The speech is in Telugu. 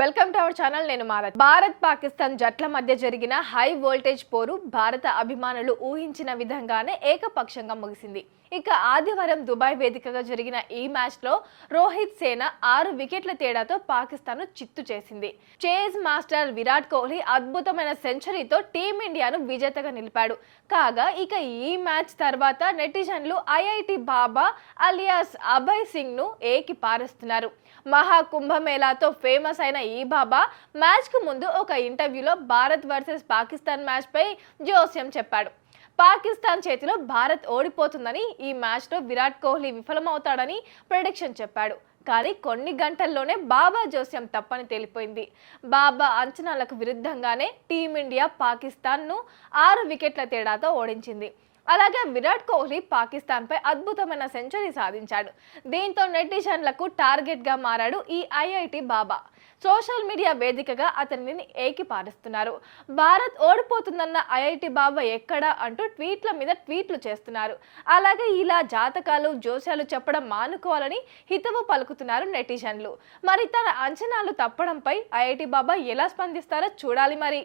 Welcome to our channel. నేను భారత్ పాకిస్తాన్ జట్ల మధ్య జరిగిన హై వోల్టేజ్ పోరు భారత అభిమానులు ఊహించిన విధంగానే ఏకపక్షంగా ముగిసింది. ఇక ఆదివారం దుబాయ్ వేదికగా జరిగిన ఈ మ్యాచ్ లో రోహిత్ సేన 6 వికెట్ల తేడాతో పాకిస్తాన్ ను చిత్తు చేసింది. చేజ్ మాస్టర్ విరాట్ కోహ్లీ అద్భుతమైన సెంచరీతో టీమిండియాను విజేతగా నిలిపాడు. కాగా ఇక ఈ మ్యాచ్ తర్వాత నెటిజన్లు ఐఐటి బాబా అలియాస్ అభయ్ సింగ్ ను ఏకి పారేస్తున్నారు. మహా కుంభమేళాతో ఫేమస్ అయిన ఈ బాబా మ్యాచ్ కు ముందు ఒక ఇంటర్వ్యూలో భారత్ వర్సెస్ పాకిస్తాన్ మ్యాచ్ పై జోస్యం చెప్పాడు. పాకిస్తాన్ చేతిలో భారత్ ఓడిపోతుందని, ఈ మ్యాచ్ లో విరాట్ కోహ్లీ విఫలమవుతాడని ప్రెడిక్షన్ చెప్పాడు. కానీ కొన్ని గంటల్లోనే బాబా జోస్యం తప్పని తేలిపోయింది. బాబా అంచనాలకు విరుద్ధంగానే టీమిండియా పాకిస్తాన్ ను 6 వికెట్ల తేడాతో ఓడించింది. అలాగే విరాట్ కోహ్లీ పాకిస్తాన్ పై అద్భుతమైన సెంచరీ సాధించాడు. దీంతో నెటిజన్లకు టార్గెట్ గా మారాడు ఈ ఐఐటి బాబా. సోషల్ మీడియా వేదికగా అతనిని ఏకిపారుస్తున్నారు. భారత్ ఓడిపోతుందన్న ఐఐటి బాబా ఎక్కడా అంటూ ట్వీట్ల మీద ట్వీట్లు చేస్తున్నారు. అలాగే ఇలా జాతకాలు జోస్యాలు చెప్పడం మానుకోవాలని హితవు పలుకుతున్నారు నెటిజన్లు. మరి తన అంచనాలు తప్పడంపై ఐఐటి బాబా ఎలా స్పందిస్తారో చూడాలి మరి.